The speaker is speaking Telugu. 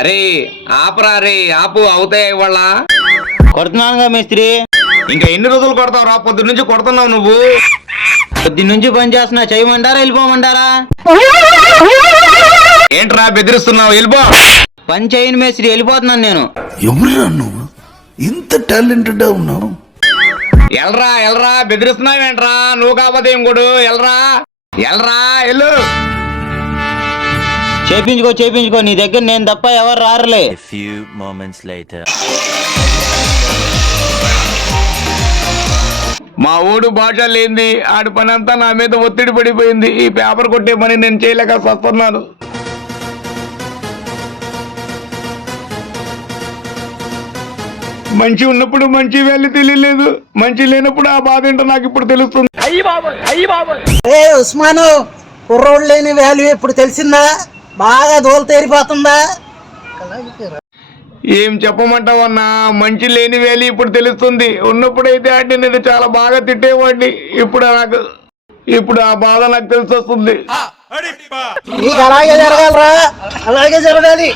అరే ఆపరా రే ఆపు, అవుతాయి ఇవాళ. కొడుతున్నానుగా మేస్త్రి. ఇంకా ఎన్ని రోజులు కొడతావురా? పొద్దు నుంచి కొడుతున్నావు నువ్వు. పొద్దు నుంచి పని చేస్తున్నా, చేయమంటారా వెళ్ళిపోమంటారా? ఏంట్రా బెదిరిస్తున్నావు? వెళ్ళిపో. పని చేయను మేస్త్రి, వెళ్ళిపోతున్నాను నేను. ఎవరురా నువ్వు ఇంత టాలెంటెడ్ ఉన్నావు? ఎల్రా ఎల్రా, బెదిరిస్తున్నావేంట్రా? నువ్వు కాకపోతే ఇంకోడు. ఎల్రా ఎల్రా ఎల్లు. చేపించుకో, నీ దగ్గర నేను తప్ప ఎవరు రారులే. A few moments later. మా ఊడు భాష లేంది, ఆడి పని అంతా నా మీద ఒత్తిడి పడిపోయింది. ఈ పేపర్ కొట్టే పని నేను చేయలేక వస్తున్నాను. మంచి ఉన్నప్పుడు మంచి వాల్యూ తెలియలేదు, మంచి లేనప్పుడు ఆ బాధ ఏంటో నాకు ఇప్పుడు తెలుస్తుంది. ఉస్మాను, కుర్రోళ్ళు లేని వాల్యూ ఇప్పుడు తెలిసిందా? బాగా దోలు తేరిపోతుందా? ఏం చెప్పమంటావన్నా, మంచి లేని వేలి ఇప్పుడు తెలుస్తుంది. ఉన్నప్పుడైతే అంటే నేను చాలా బాగా తిట్టేవాడిని. ఇప్పుడు ఆ బాధ నాకు తెలిసి వస్తుంది. నీకు అలాగే జరగాలరా, అలాగే జరగాలి.